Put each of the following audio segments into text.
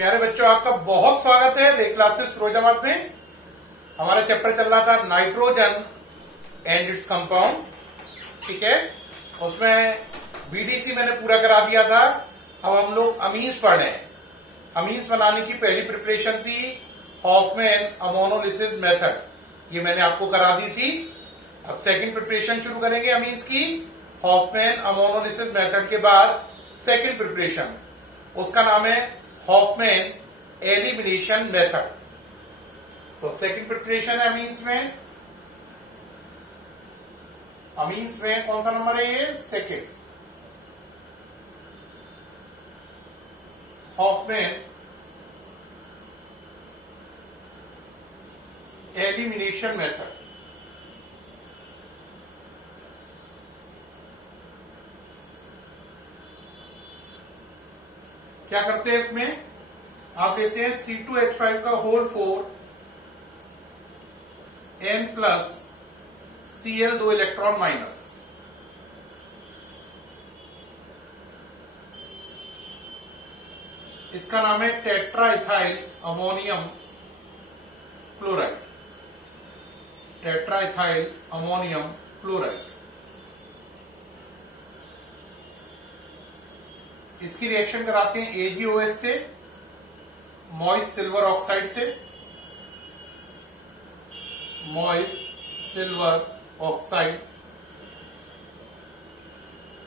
प्यारे बच्चों, आपका बहुत स्वागत है ले क्लासेस फिरोजाबाद में। हमारा चैप्टर चल रहा था नाइट्रोजन एंड इट्स कंपाउंड। ठीक है, उसमें बीडीसी मैंने पूरा करा दिया था। अब हम लोग अमीन्स पढ़ रहे हैं। अमीन्स बनाने की पहली प्रिपरेशन थी हॉफमैन अमोनोलिसिस मेथड, ये मैंने आपको करा दी थी। अब सेकंड प्रिपरेशन शुरू करेंगे अमीन्स की। हॉफमैन अमोनोलिसिस मेथड के बाद सेकंड प्रिपरेशन, उसका नाम है हॉफमैन एलिमिनेशन मेथड। तो सेकंड प्रिपरेशन है अमीन्स में कौन सा नंबर है ये? सेकंड। Hofmann elimination method. क्या करते हैं इसमें? आप लेते हैं C2H5 का whole 4 N plus Cl 2 electron minus. इसका नाम है tetra ethyl ammonium chloride. Tetra ethyl ammonium chloride. इसकी रिएक्शन कराते हैं AgOH से, मॉइस्ट सिल्वर ऑक्साइड से। मॉइस्ट सिल्वर ऑक्साइड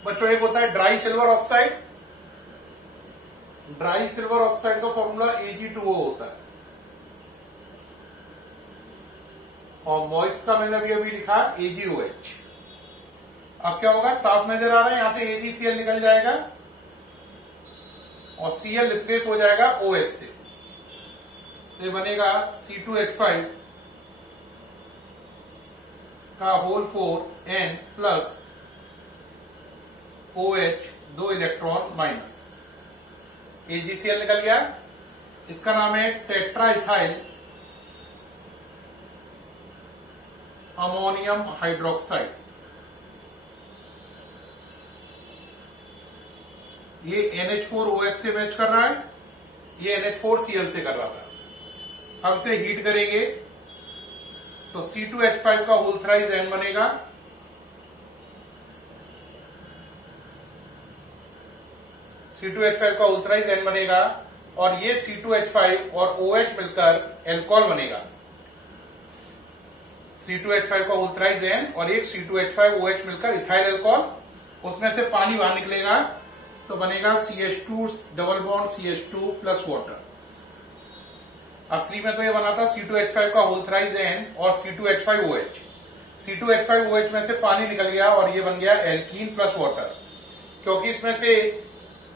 बच्चों, एक होता है dry silver oxide. Dry silver oxide का फॉर्मूला Ag2O होता है, और मॉइस्ट का मैंने अभी लिखा AgOH। अब क्या होगा? साफ नजर आ रहा है, यहां से AgCl निकल जाएगा और Cl रिप्लेस हो जाएगा OH से। तो ये बनेगा C2H5 का whole 4 N plus OH 2 electron minus. AgCl निकल गया। इसका नाम है टेट्रा इथाइल अमोनियम हाइड्रोक्साइड। ये NH4OH से मैच कर रहा है, ये NH4Cl से कर रहा था। अब इसे हीट करेंगे तो C2H5 का होल थ्राइस N बनेगा। C2H5 का होल थ्राइस N बनेगा, और ये C2H5 और OH मिलकर एल्कोहल बनेगा। C2H5 का होल थ्राइस N और एक C2H5 OH मिलकर इथाइल एल्कोहल। उसमें से पानी बाहर निकलेगा तो बनेगा CH2 double bond CH2 plus water. असली में तो ये बना था C2H5 का होल थ्राइस N और C2H5OH। C2H5OH में से पानी निकल गया और ये बन गया एल्कीन प्लस वाटर। क्योंकि इसमें से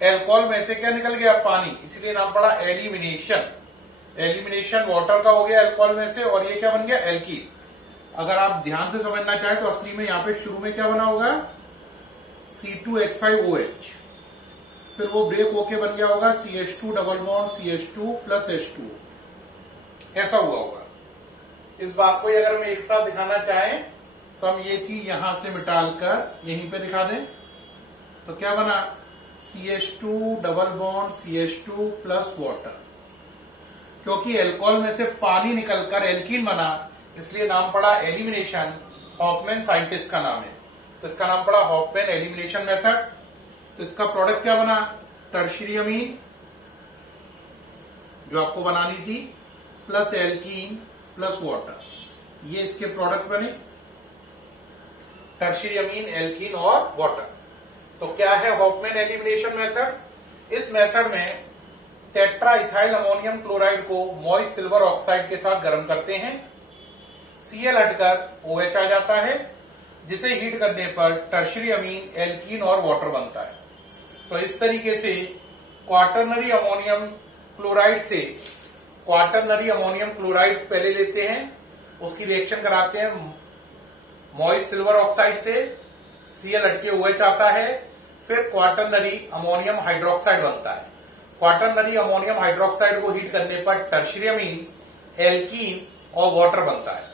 एल्कोहल में से क्या निकल गया? पानी, इसीलिए नाम पड़ा एलिमिनेशन। एलिमिनेशन वाटर का हो गया एल्कोहल में से, और ये क्या बन गया? एल्कीन। अगर आप ध्यान से समझना चाहें तो असली में यहां पे शुरू में क्या बना होगा? C2H5OH, फिर वो ब्रेक होके बन गया होगा CH2 double bond CH2 plus H2। ऐसा हुआ होगा। इस बात को अगर मैं एक साथ दिखाना चाहें तो हम ये चीज यहां से मिटालकर यहीं पे दिखा दें तो क्या बना? CH2 double bond CH2 plus water. क्योंकि एल्कोहल में से पानी निकलकर एल्कीन बना, इसलिए नाम पड़ा एलिमिनेशन। हॉफमैन साइंटिस्ट का नाम है, तो इसका नाम पड़ा हॉफमैन एलिमिनेशन मेथड। तो इसका प्रोडक्ट क्या बना? टर्शियरी अमीन जो आपको बनानी थी, प्लस एल्कीन प्लस वाटर। ये इसके प्रोडक्ट बने, टर्शियरी अमीन, एल्कीन और वाटर। तो क्या है हॉफमैन एलिमिनेशन मेथड? इस मेथड में टेट्रा इथाइल अमोनियम क्लोराइड को मॉइस्ट सिल्वर ऑक्साइड के साथ गर्म करते हैं। Cl हटकर OH आ जाता है, जिसे हीट करने पर टर्शियरी अमीन, एल्कीन और वाटर बनता है। तो इस तरीके से क्वाटरनरी अमोनियम क्लोराइड से क्वाटरनरी अमोनियम क्लोराइड पहले लेते हैं, उसकी रिएक्शन कराते हैं मॉइस्ट सिल्वर ऑक्साइड से। Cl हटके OH आता है, फिर क्वाटरनरी अमोनियम हाइड्रोक्साइड बनता है। क्वाटरनरी अमोनियम हाइड्रोक्साइड को हीट करने पर टर्शियरी अमीन, एल्कीन और वाटर बनता है।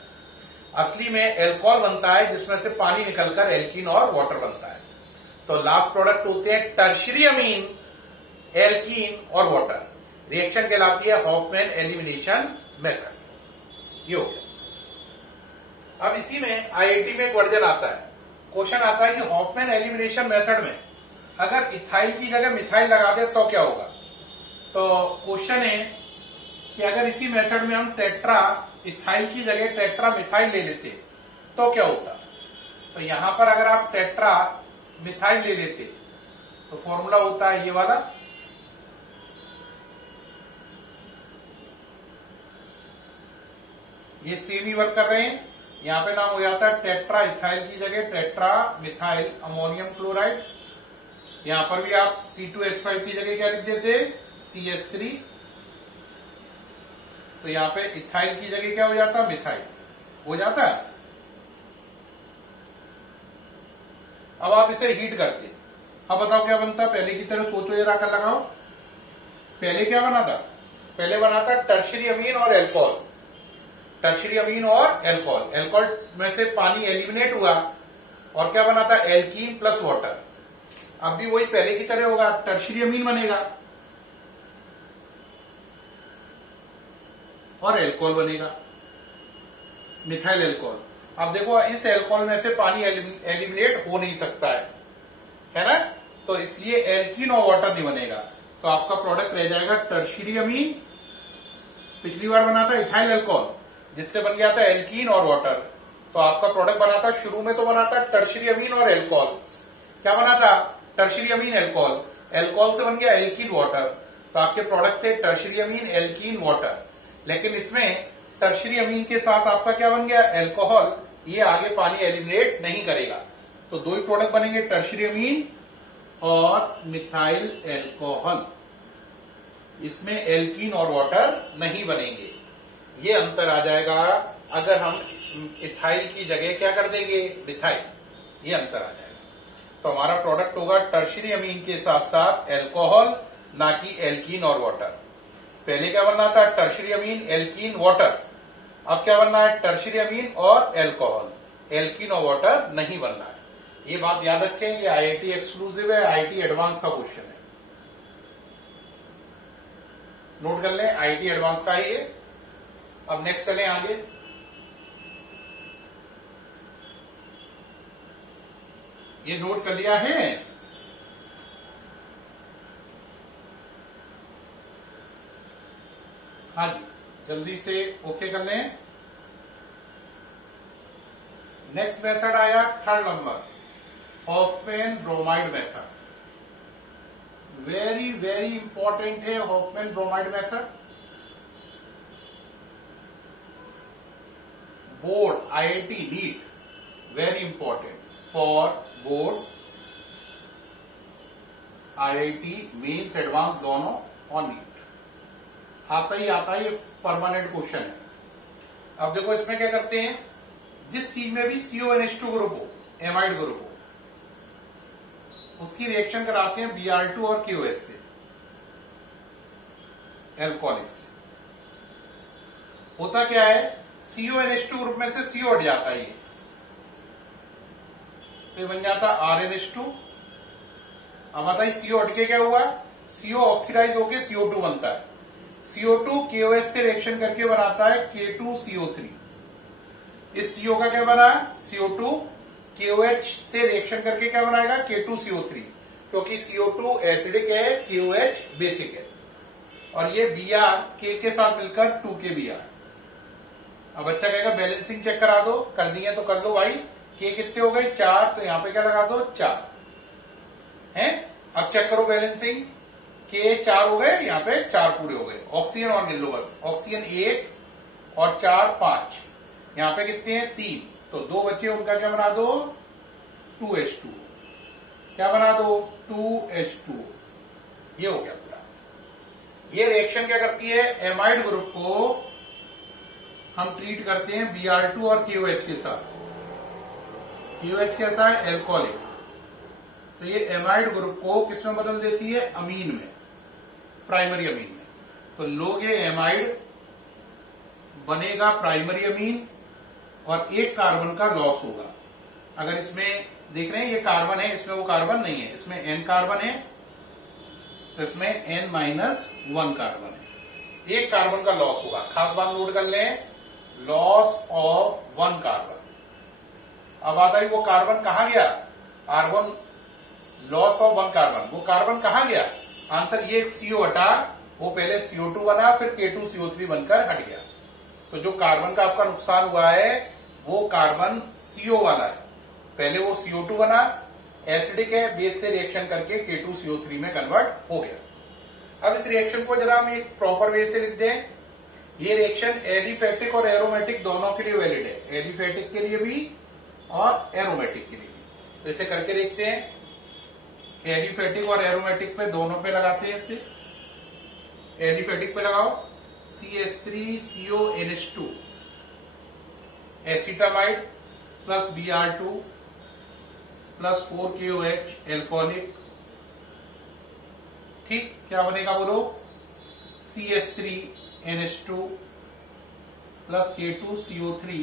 असली में एल्कोहल बनता है, जिसमें से पानी निकलकर एल्कीन और वाटर बनता है। तो लास्ट प्रोडक्ट होते हैं टर्शियरी अमीन, एल्कीन और वाटर। रिएक्शन कहलाती है हॉफमैन एलिमिनेशन मेथड। ये हो गया। अब इसी में आईआईटी में एक वर्जन आता है, क्वेश्चन आता है कि हॉफमैन एलिमिनेशन मेथड में अगर इथाइल की जगह मिथाइल लगा दे तो क्या होगा। तो क्वेश्चन है कि अगर इसी मेथड में हम टेट्रा इथाइल की जगह टेट्रा मिथाइल ले लेते तो क्या होता। तो यहां पर अगर आप टेट्रा मिथाइल ले लेते तो फॉर्मूला होता है ये वाला, ये सेम ही वर्क कर रहे हैं। यहां पे नाम हो जाता है टेट्रा इथाइल की जगह टेट्रा मिथाइल अमोनियम क्लोराइड। यहां पर भी आप C2H5 की जगह क्या लिख देते, CH3। तो यहां पे इथाइल की जगह क्या हो जाता है, मिथाइल हो जाता है। अब आप इसे हीट करते, अब बताओ क्या बनता, पहले की तरह सोचो जरा, कर लगाओ। पहले क्या बना था, पहले बना था टर्शरी अमीन और एल्कोहल, टर्शरी अमीन और एल्कोहल। एल्कोहल में से पानी एलिमिनेट हुआ और क्या बना था, एल्कीन प्लस वाटर। अब भी वही पहले की तरह होगा, टर्शरी अमीन बनेगा और एल्कोहल बनेगा, मिथाइल एल्कोहल। अब देखो इस एल्कोहल में से पानी एलिमिनेट हो नहीं सकता है ना, तो इसलिए एल्कीन और वाटर नहीं बनेगा। तो आपका प्रोडक्ट रह जाएगा टर्शरी अमीन, पिछली बार बना था इथाइल एल्कोहल जिससे बन गया था एल्कीन और वाटर। तो आपका प्रोडक्ट बना था, शुरू में तो बना था टर्शरी अमीन और एल्कोहल, क्या बना था, टर्शरी अमीन एल्कोहल, एल्कोहल से बन गया एल्कीन वाटर। तो आपके प्रोडक्ट थे टर्शरी अमीन एल्कीन वाटर। लेकिन इसमें टर्शरी अमीन के साथ आपका क्या बन गया, एल्कोहल, ये आगे पानी एलिमिनेट नहीं करेगा। तो दो ही प्रोडक्ट बनेंगे, टर्शरी अमीन और मिथाइल एल्कोहल। इसमें एल्कीन और वाटर नहीं बनेंगे। ये अंतर आ जाएगा अगर हम इथाइल की जगह क्या कर देंगे, मिथाइल, ये अंतर आ जाएगा। तो हमारा प्रोडक्ट होगा टर्शरी अमीन के साथ साथ एल्कोहल, ना कि एल्कीन और वाटर। पहले क्या बनना था, टर्शरी अमीन एल्कीन वाटर। अब क्या बनना है, टर्शरी अमीन और एल्कोहल, एल्कीन और वाटर नहीं बनना है। ये बात याद रखें, ये आईआईटी एक्सक्लूसिव है, आईआईटी एडवांस का क्वेश्चन है, नोट कर लें, आईआईटी एडवांस का है ये। अब नेक्स्ट चलें आगे। ये नोट कर लिया है, हाँ जी, जल्दी से ओके कर लें। नेक्स्ट मेथड आया third number, Hoffmann bromide method. Very very important है Hoffmann bromide method. Board IIT NEET, very important for board, IIT mains advance दोनों और नीट आता ही आता है, ये परमानेंट क्वेश्चन है। अब देखो इसमें क्या करते हैं, जिस चीज में भी CONH2 ग्रुप हो, एमाइड ग्रुप हो, उसकी रिएक्शन कराते हैं Br2 और KOH से, एल्कोहलिक से। होता क्या है, CONH2 ग्रुप में से CO हट जाता है, तो ये बन जाता RNH2। अब बताइए CO हट के क्या हुआ, CO ऑक्सीडाइज होके CO2 बनता है। CO2 KOH से रिएक्शन करके बनाता है K2CO3। इस CO का क्या बना है, CO2 KOH से रिएक्शन करके क्या बनाएगा, K2CO3, क्योंकि CO2 एसिडिक है, KOH बेसिक है। और ये Br K के साथ मिलकर 2KBr। अब बच्चा कहेगा बैलेंसिंग चेक करा दो, कर दिए तो कर लो भाई। K कितने हो गए, 4, तो यहां पे क्या लगा दो, 4 है। अब चेक करो बैलेंसिंग, K 4 हो गए, यहाँ पे 4 पूरे हो गए। ऑक्सीजन और गिन लो बस, ऑक्सीजन 1 और 4 5, यहाँ पे कितने हैं, 3, तो 2 बचे, उनका क्या बना दो, 2H2, क्या बना दो, 2H2। ये हो गया पूरा। ये रिएक्शन क्या करती है, एमाइड ग्रुप को हम ट्रीट करते हैं Br2 और KOH के साथ। KOH कैसा है, एल्कोहलिक, तो ये एमाइड ग्रुप को किस में बदल देती है, अमीन में, प्राइमरी अमीन में। तो लोगे एमाइड बनेगा प्राइमरी अमीन और एक कार्बन का लॉस होगा। अगर इसमें देख रहे हैं ये कार्बन है, इसमें वो कार्बन नहीं है, इसमें N कार्बन है तो इसमें N-1 कार्बन है, एक कार्बन का लॉस होगा। खास बात नोट कर लें, लॉस ऑफ 1 कार्बन। अब आता है वो कार्बन कहां गया, R1 लॉस ऑफ 1 कार्बन, वो कार्बन कहां गया, आंसर ये CO हटा, वो पहले CO2 बना फिर K2CO3 बनकर हट गया। तो जो कार्बन का आपका नुकसान हुआ है वो कार्बन CO वाला है, पहले वो CO2 बना, एसिडिक है, बेस से रिएक्शन करके K2CO3 में कन्वर्ट हो गया। अब इस रिएक्शन को जरा हम एक प्रॉपर वे से लिख दें। ये रिएक्शन एलिफैटिक और एरोमेटिक दोनों के लिए वैलिड है, एलिफैटिक के लिए भी और एरोमेटिक के लिए भी। तो इसे करके देखते हैं, एलिफैटिक और एरोमेटिक पे दोनों पे लगाते हैं। इसे एलिफैटिक पे लगाओ, CH3CONH2 acetamide plus Br2 plus 4KOH alcoholic. ठीक, क्या बनेगा बोलो, CH3NH2 plus K2CO3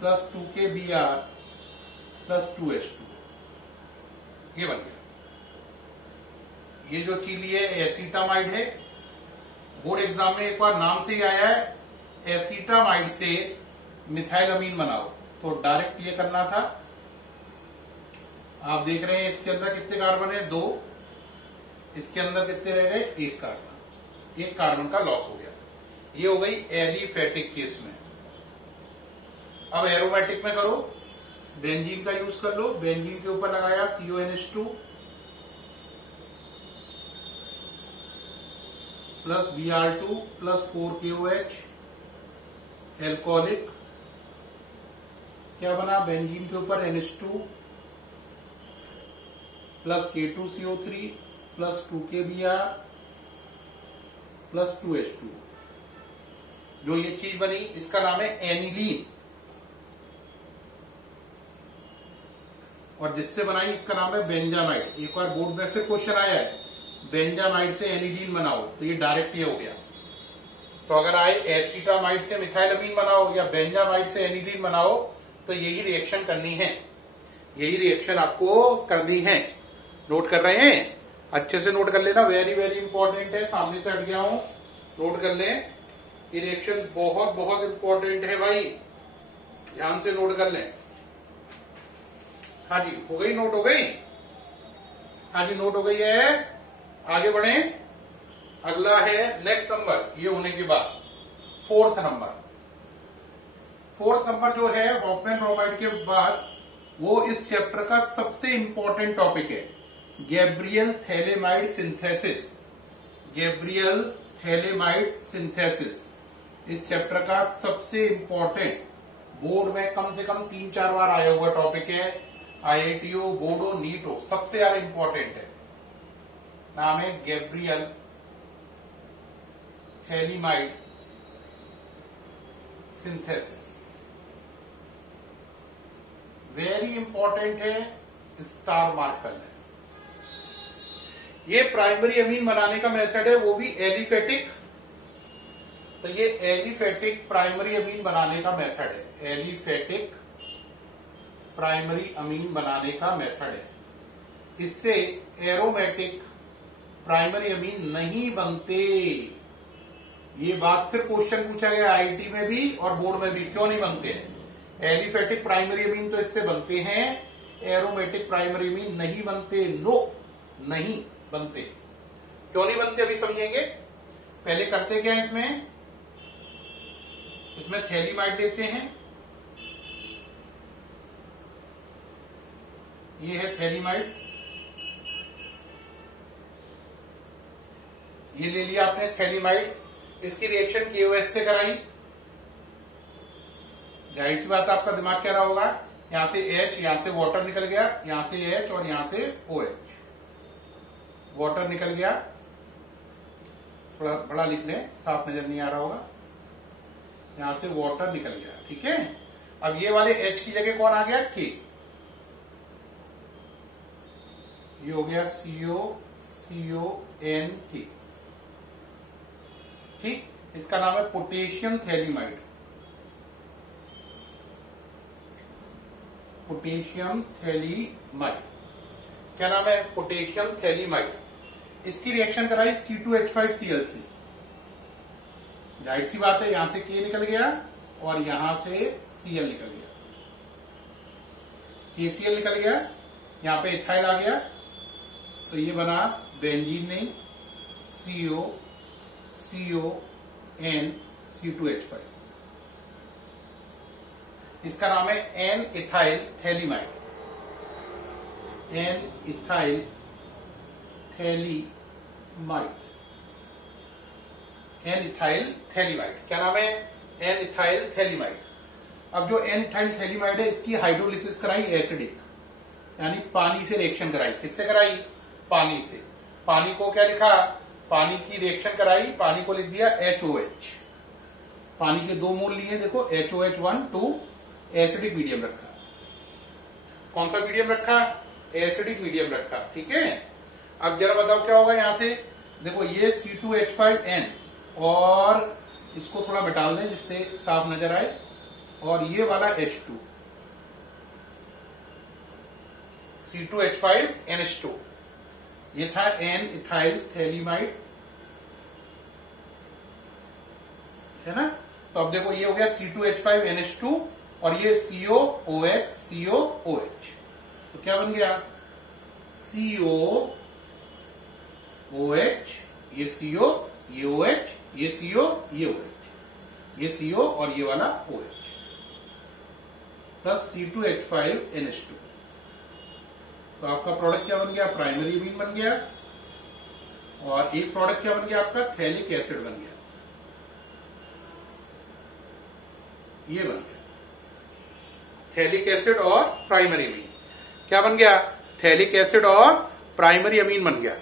plus 2KBr plus 2H2, ये बन गया। ये जो चीज है एसिटामाइड है, बोर्ड एग्जाम में एक बार नाम से ही आया है, एसिटामाइड से मिथाइलअमीन बनाओ, तो डायरेक्ट ये करना था। आप देख रहे हैं इसके अंदर कितने कार्बन है, 2, इसके अंदर कितने रह गए, 1 कार्बन, 1 कार्बन का लॉस हो गया। ये हो गई एलिफैटिक केस में। अब एरोमेटिक में करो, बेंजीन का यूज कर लो, बेंजीन के ऊपर लगाया CONH2 plus Br2 plus 4KOH alcoholic. क्या बना, बेंजीन के ऊपर NH2 plus K2CO3 plus 2KBr plus 2H2। जो ये चीज बनी इसका नाम है एनिलीन, और जिससे बनाई इसका नाम है बेंजामाइड। एक बार बोर्ड में फिर क्वेश्चन आया है, बेंजामाइड से एनिलीन बनाओ, तो ये डायरेक्ट ये हो गया। तो अगर आए एसिटामाइड से मिथाइलअमीन बनाओ या बेंजामाइड से एनिलीन बनाओ, तो यही रिएक्शन करनी है, यही रिएक्शन आपको करनी है। नोट कर रहे हैं, अच्छे से नोट कर लेना, वेरी वेरी इंपॉर्टेंट है। सामने से हट गया हूं, नोट कर लें, ये रिएक्शन बहुत बहुत इंपॉर्टेंट है भाई, ध्यान से नोट कर लें। हाँ जी, हो गई, नोट हो गई, हाँ जी नोट हो गई है। आगे बढ़े, अगला है नेक्स्ट नंबर, ये होने के बाद 4th नंबर। 4th नंबर जो है हॉफमैन ब्रोमाइड के बाद, वो इस चैप्टर का सबसे इंपॉर्टेंट टॉपिक है, Gabriel phthalimide synthesis. Gabriel phthalimide synthesis इस चैप्टर का सबसे इंपॉर्टेंट, बोर्ड में कम से कम 3-4 बार आया हुआ टॉपिक है, IITO, बोर्डो, नीटो, सबसे ज्यादा इंपॉर्टेंट है। नाम है Gabriel phthalimide synthesis, very important है, स्टार मार्कर है। ये प्राइमरी अमीन बनाने का मेथड है, वो भी एलिफैटिक। तो ये एलिफैटिक प्राइमरी अमीन बनाने का मेथड है, एलिफैटिक प्राइमरी अमीन बनाने का मेथड है। इससे एरोमेटिक प्राइमरी अमीन नहीं बनते। ये बात फिर क्वेश्चन पूछा गया IIT में भी और बोर्ड में भी, क्यों नहीं बनते हैं। एलिफैटिक प्राइमरी अमीन तो इससे बनते हैं, एरोमेटिक प्राइमरी अमीन नहीं बनते, नो नहीं बनते। क्यों नहीं बनते अभी समझेंगे। पहले करते क्या है, इसमें थैलेमाइड लेते हैं, ये है थैलेमाइड, ये ले लिया आपने थैलेमाइड, इसकी रिएक्शन KOH से कराई। जाहिर सी बात आपका दिमाग क्या रहा होगा, यहां से H, यहां से वाटर निकल गया, यहां से H और यहां से OH, वाटर निकल गया। थोड़ा बड़ा लिख लें, साफ नजर नहीं आ रहा होगा, यहां से वाटर निकल गया, ठीक है। अब ये वाले H की जगह कौन आ गया, K, ये हो गया CONK, ठीक। इसका नाम है पोटेशियम थैलेमाइड, पोटेशियम थैलेमाइड। क्या नाम है, पोटेशियम थैलेमाइड। इसकी रिएक्शन कराई C2H5Cl3। जाहिर सी बात है, यहां से K निकल गया और यहां से Cl निकल गया, KCl निकल गया, यहां पे इथाइल आ गया, तो ये बना बेंजीन नहीं, CO CON C2H5। इसका नाम है N ethyl phthalimide. N ethyl phthalimide, N ethyl phthalimide, क्या नाम है? N ethyl phthalimide. अब जो एन इथाइल थैलीमाइड है, इसकी हाइड्रोलिसिस कराई एसिडिक, यानी पानी से रिएक्शन कराई। किससे कराई? पानी से। पानी को क्या लिखा? पानी की रिएक्शन कराई, पानी को लिख दिया HOH। पानी के दो मोल लिए, देखो HOH1 2, एसिडिक मीडियम रखा। कौन सा मीडियम रखा? एसिडिक मीडियम रखा, ठीक है। अब जरा बताओ क्या होगा यहां से? देखो ये C2H5N, और इसको थोड़ा मिटा दें जिससे साफ नजर आए, और ये वाला H2 C2H5NH2, ये था एन इथाइल थैलीमाइड, है ना। तो अब देखो ये हो गया C2H5NH2 और ये COOH COOH, तो क्या बन गया? COOH, ये CO, ये OH, ये CO, ये OH, ये CO और ये वाला OH, प्लस C2H5NH2। तो आपका प्रोडक्ट क्या बन गया? प्राइमरी अमीन बन गया। और एक प्रोडक्ट क्या बन गया आपका? थैलिक एसिड बन गया, ये बन गया थैलिक एसिड और प्राइमरी अमीन। क्या बन गया? थैलिक एसिड और प्राइमरी अमीन बन गया।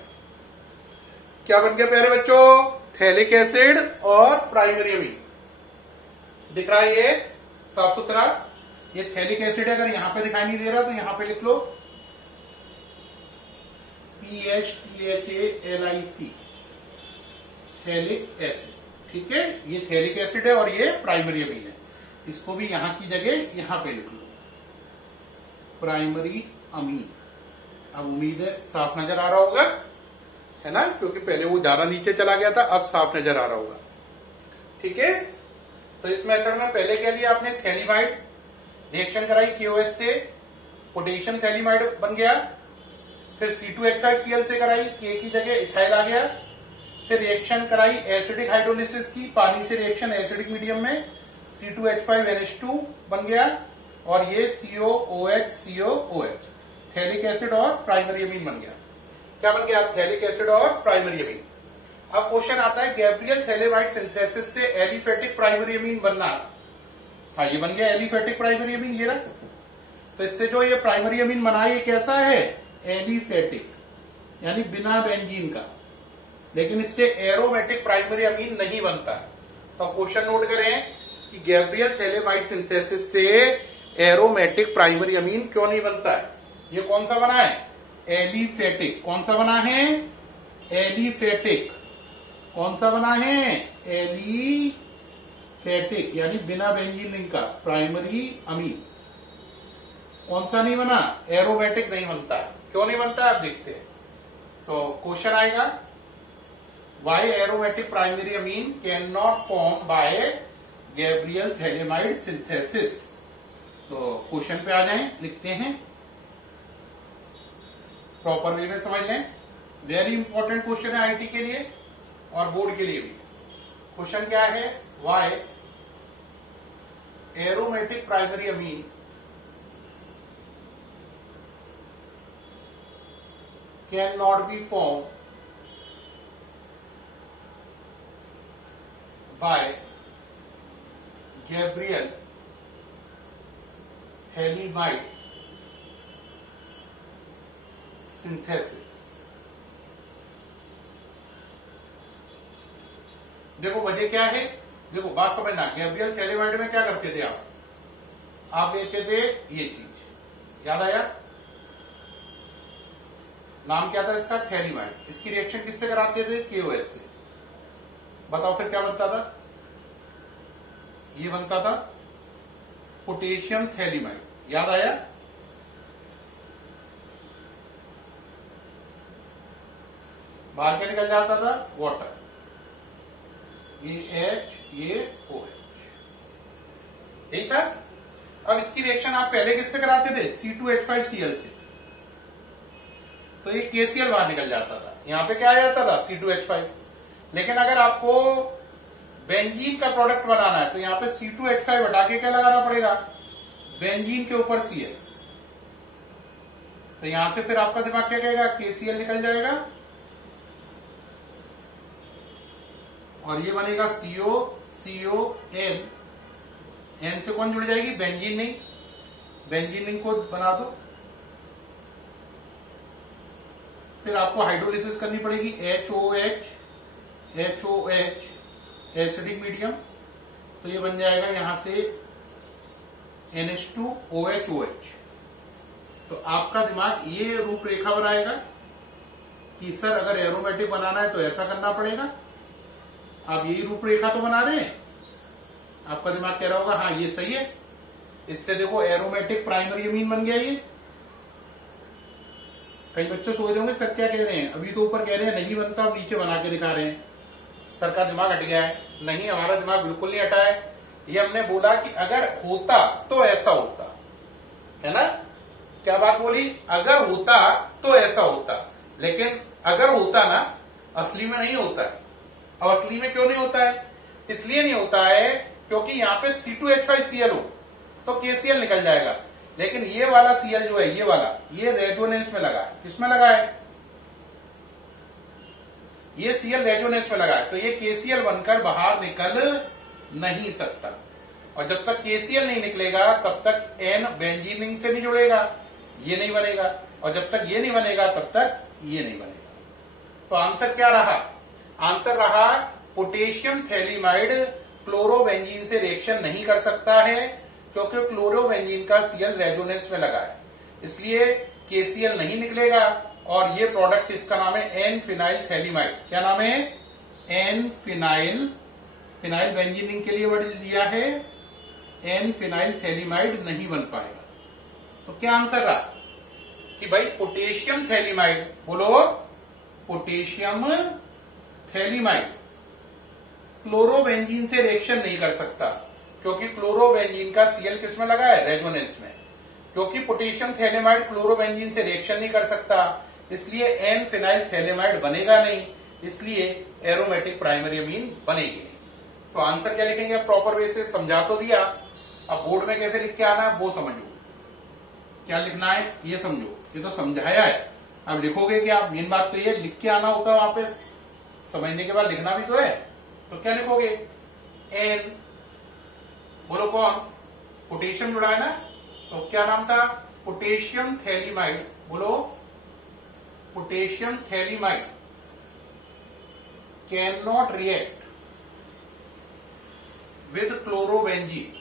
क्या बन गया प्यारे बच्चों? थैलिक एसिड और प्राइमरी अमीन। दिख रहा है ये साफ सुथरा? ये थैलिक एसिड है, अगर यहां पे दिखाई नहीं दे रहा तो यहां पे लिख लो PHTHALIC, थैलिक एसिड, ठीक है। ये थैलिक एसिड है और ये प्राइमरी अमीन है। इसको भी यहां की जगह यहां पे लिख लो, प्राइमरी अमीन। अब उम्मीद है साफ नजर आ रहा होगा, है ना, क्योंकि पहले वो ज्यादा नीचे चला गया था, अब साफ नजर आ रहा होगा, ठीक है। तो इस मेथड में पहले क्या लिया आपने? थैलीमाइड, रिएक्शन कराई KOH से, पोटेशियम थैलीमाइड बन गया। फिर C2H5Cl से कराई, K की जगह इथाइल आ गया। फिर रिएक्शन कराई एसिडिक हाइड्रोलिसिस की, पानी से रिएक्शन एसिडिक मीडियम में, C2H5NH2 बन गया, और ये COOH COOH, थैलिक एसिड और प्राइमरी अमीन बन गया। क्या बन गया? थैलिक एसिड और प्राइमरी अमीन। अब क्वेश्चन आता है, गैब्रियल थैलेमाइड सिंथेसिस से एलिफेटिक प्राइमरी अमीन बनना। हाँ, ये बन गया एलिफेटिक प्राइमरी अमीन, ये रहा। तो इससे जो ये प्राइमरी अमीन बना, ये कैसा है? एलिफेटिक, यानी बिना बेंजीन का। लेकिन इससे एरोमेटिक प्राइमरी अमीन नहीं बनता। तो क्वेश्चन नोट करें कि गैब्रियल थैलेमाइड सिंथेसिस से एरोमेटिक प्राइमरी अमीन क्यों नहीं बनता है? ये कौन सा बना है? एलिफेटिक। कौन सा बना है? एलिफेटिक। कौन सा बना है? एलिफेटिक, यानी बिना बेंजीन लिंक का प्राइमरी अमीन। कौन सा नहीं बना? एरोमेटिक नहीं बनता। क्यों नहीं बनता आप देखते हैं। तो क्वेश्चन आएगा, why aromatic primary amine can not form by Gabriel phthalimide synthesis. तो क्वेश्चन पे आ जाएं, लिखते हैं, प्रॉपर वे में समझ लें। वेरी इंपॉर्टेंट क्वेश्चन है आईटी के लिए और बोर्ड के लिए भी। क्वेश्चन क्या है? Why aromatic primary amine can not be form by Gabriel phthalimide synthesis. देखो वजह क्या है? देखो बात समझना, गैब्रियल थैलेमाइड में क्या करते थे आप लेते थे ये चीज, याद आया? नाम क्या था इसका? थैलेमाइड। इसकी रिएक्शन किससे कराते थे? KOH से। बताओ फिर क्या बनता था? ये बनता था पोटेशियम थैलेमाइड, याद आया? बाहर क्या निकल जाता था, वाटर, ये H ये OH, ठीक है। अब इसकी रिएक्शन आप पहले किससे कराते थे, C2H5Cl से, तो ये KCl बाहर निकल जाता था, यहां पे क्या आ जाता था, C2H5। लेकिन अगर आपको बेंजीन का प्रोडक्ट बनाना है तो यहां पे C2H5 हटा के क्या लगाना पड़ेगा, बेंजीन के ऊपर Cl, तो यहां से फिर आपका दिमाग क्या कहेगा, KCl निकल जाएगा और ये बनेगा COCON, N से कौन जुड़ जाएगी, बेंजीन नहीं, बेंजीन रिंग को बना दो। फिर आपको हाइड्रोलिसिस करनी पड़ेगी, HOH एसिडिक मीडियम, तो ये बन जाएगा यहां से NH2OH। तो आपका दिमाग ये रूपरेखा बनाएगा कि सर अगर एरोमेटिक बनाना है तो ऐसा करना पड़ेगा। आप यही रूपरेखा तो बना रहे हैं, आपका दिमाग कह रहा होगा हाँ ये सही है, इससे देखो एरोमेटिक प्राइमरी अमीन बन गया ये। कई बच्चे सोच रहे होंगे सर क्या कह रहे हैं, अभी तो ऊपर कह रहे हैं नहीं बनता, अब नीचे बना के दिखा रहे हैं, सर का दिमाग हट गया है। नहीं, हमारा दिमाग बिल्कुल नहीं हटा है। ये हमने बोला कि अगर होता तो ऐसा होता, है ना, क्या बात बोली, अगर होता तो ऐसा होता, लेकिन अगर होता ना, असली में नहीं होता है। अब असली में क्यों नहीं होता है, इसलिए नहीं होता है क्योंकि यहां पे C2H5Cl हो तो KCl निकल जाएगा, लेकिन ये वाला Cl जो है, ये वाला, ये रेजोनेंस में लगा है। किसमें लगा है, ये Cl रेजोनेंस में लगा है, तो ये KCl बनकर बाहर निकल नहीं सकता। और जब तक KCl नहीं निकलेगा तब तक N बेंजीन रिंग से नहीं जुड़ेगा, ये नहीं बनेगा, और जब तक ये नहीं बनेगा तब तक ये नहीं बनेगा। तो आंसर क्या रहा, आंसर रहा पोटेशियम थैलीमाइड क्लोरोबेंजीन से रिएक्शन नहीं कर सकता है क्योंकि क्लोरोबेंजीन का Cl रेजोनेंस में लगा है, इसलिए KCl नहीं निकलेगा। और ये प्रोडक्ट इसका नाम है एन फिनाइल थैलीमाइड। क्या नाम है, N phenyl, phenyl benzene ring के लिए वर्ड दिया है, एन फिनाइल थैलीमाइड नहीं बन पाएगा। तो क्या आंसर रहा कि भाई पोटेशियम थैलीमाइड, बोलो पोटेशियम थैलीमाइड क्लोरोबेंजीन से रिएक्शन नहीं कर सकता क्योंकि क्लोरोबेंजीन का Cl किसमें लगा है, रेजोनेंस में। क्योंकि पोटेशियम थैलीमाइड क्लोरोबेंजीन से रिएक्शन नहीं कर सकता, इसलिए एन फिनाइल थैलीमाइड बनेगा नहीं, इसलिए एरोमेटिक प्राइमरी अमीन बनेगी नहीं। तो आंसर क्या लिखेंगे, प्रॉपर वे से समझा तो दिया, अब बोर्ड में कैसे लिख के आना है वो समझो, क्या लिखना है ये समझो, ये तो समझाया है, अब लिखोगे क्या, मेन बात तो ये लिख के आना होता है, वापस समझने के बाद लिखना भी तो है। तो क्या लिखोगे, एन, बोलो कौन, पोटेशियम जुड़ा है ना, तो क्या नाम था, पोटेशियम थैलीमाइड, बोलो potassium phthalimide can not react with chlorobenzene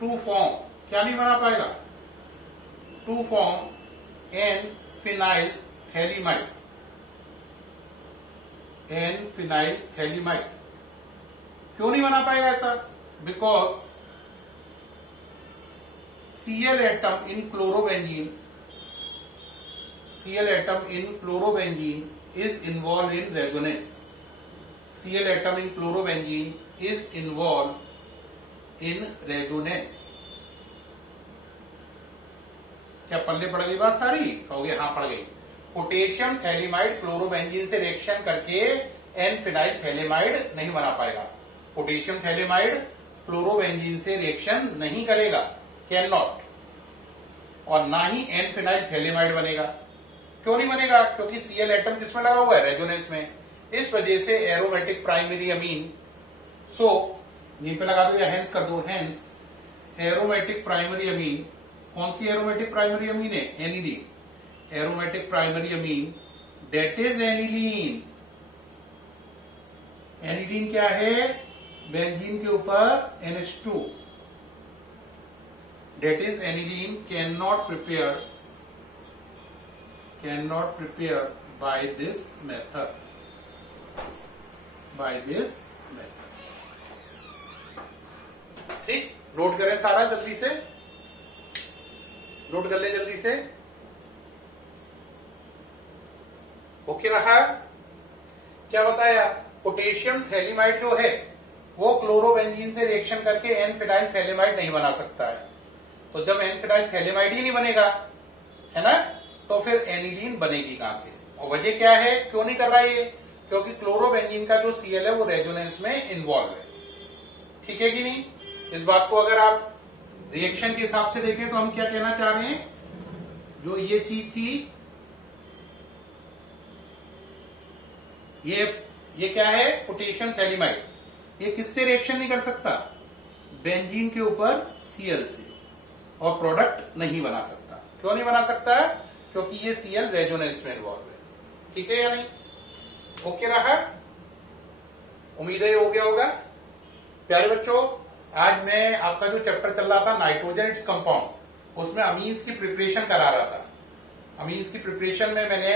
to form, क्या नहीं बना पाएगा, to form N phenyl phthalimide, N phenyl phthalimide. क्यों नहीं बना पाएगा ऐसा, because Cl atom in chlorobenzene, Cl atom in chlorobenzene is involved in resonance, Cl atom in chlorobenzene is involved in resonance। क्या पल्ले पड़ गई बात सारी, कहोगे हाँ पड़ गई। पोटेशियम थैलीमाइड क्लोरोबेंजीन से रिएक्शन करके एन फिनाइल थैलीमाइड नहीं बना पाएगा, पोटेशियम थैलीमाइड क्लोरोबेंजीन से रिएक्शन नहीं करेगा, कैन नॉट, और ना ही एन फिनाइल थैलीमाइड बनेगा। क्यों नहीं बनेगा, क्योंकि Cl एटम किसमें लगा हुआ है, रेजोनेंस में, इस वजह से एरोमेटिक प्राइमरी अमीन, सो यहीं पे लगा दो या हेंस कर दो, हेंस एरोमेटिक प्राइमरी अमीन, कौन सी एरोमेटिक प्राइमरी अमीन है, aniline, aromatic primary amine that is aniline. Aniline क्या है, बेंजीन के ऊपर NH2, that is aniline cannot prepare by this method, ठीक, नोट करें सारा जल्दी से। नोट कर ले जल्दी से। ओके रहा? क्या बताया? पोटेशियम थैलेमाइड जो है वो क्लोरोबेंजीन से रिएक्शन करके एन फिनाइल थैलेमाइड नहीं बना सकता है। तो जब एन फिनाइल थैलेमाइड ही नहीं बनेगा, है ना, तो फिर एनिलीन बनेगी कहां से? और वजह क्या है, क्यों नहीं कर रहा है ये? क्योंकि क्लोरोबेंजीन का जो सीएल है वो रेजोनेंस में इन्वॉल्व है। ठीक है कि नहीं? इस बात को अगर आप रिएक्शन के हिसाब से देखें तो हम क्या कहना चाह रहे हैं, जो ये चीज थी, ये क्या है, पोटेशियम थैलेमाइड, ये किससे रिएक्शन नहीं कर सकता? बेंजीन के ऊपर सीएल से, और प्रोडक्ट नहीं बना सकता। क्यों नहीं बना सकता है? क्योंकि ये सीएल रेजोनेंस में इन्वॉल्व है। ठीक है या नहीं? ओके रहा? उम्मीद है हो गया होगा। प्यारे बच्चों, आज मैं आपका जो चैप्टर चल रहा था नाइट्रोजन इट्स कंपाउंड, उसमें अमीन्स की प्रिपरेशन करा रहा था। अमीन्स की प्रिपरेशन में मैंने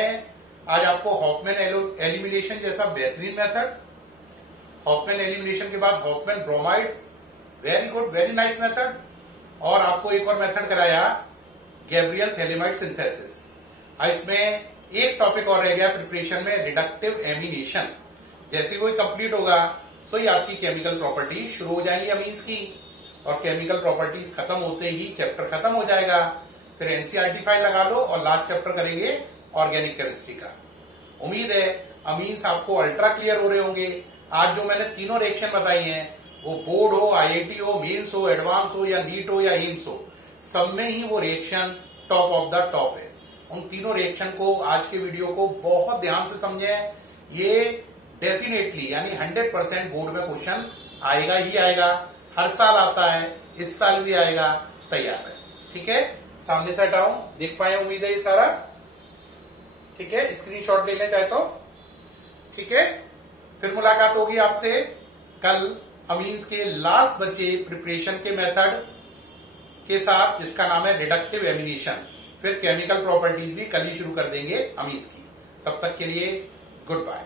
आज आपको हॉफमैन एलिमिनेशन जैसा बेहतरीन मेथड, हॉफमैन एलिमिनेशन के बाद Hoffmann bromide, very good, very nice method, और आपको एक और मेथड कराया गैब्रियल थैलेमाइड सिंथेसिस। इसमें एक टॉपिक और रह गया प्रिपरेशन में, रिडक्टिव एमिनेशन। जैसे कोई कंप्लीट होगा सो ही आपकी केमिकल प्रॉपर्टी शुरू हो जाएंगी अमीन्स की, और केमिकल प्रॉपर्टीज खत्म होते ही चैप्टर खत्म हो जाएगा। फिर एनसीईआरटी फाइल लगा लो और लास्ट चैप्टर करेंगे ऑर्गेनिक केमिस्ट्री का। उम्मीद है अमीन्स आपको अल्ट्रा क्लियर हो रहे होंगे। आज जो मैंने तीनों रिएक्शन बताई हैं, वो बोर्ड हो, आईआईटी हो, मेंस हो, एडवांस हो, या नीट हो, या एम्स हो, सब में ही वो reaction top of the top है। उन तीनों रिएक्शन को, आज के वीडियो को बहुत ध्यान से समझें। ये डेफिनेटली यानी 100% बोर्ड में क्वेश्चन आएगा ही आएगा, हर साल आता है, इस साल भी आएगा, तैयार है। ठीक है, सामने से हटाऊं, देख पाए उम्मीद है ये सारा। ठीक है, स्क्रीनशॉट ले लें चाहे तो। ठीक है, फिर मुलाकात होगी आपसे कल अमीन्स के लास्ट बचे प्रिपरेशन के मेथड के साथ, जिसका नाम है रिडक्टिव एमिनेशन। फिर केमिकल प्रॉपर्टीज भी कल ही शुरू कर देंगे अमीन्स की। तब तक के लिए गुड बाय।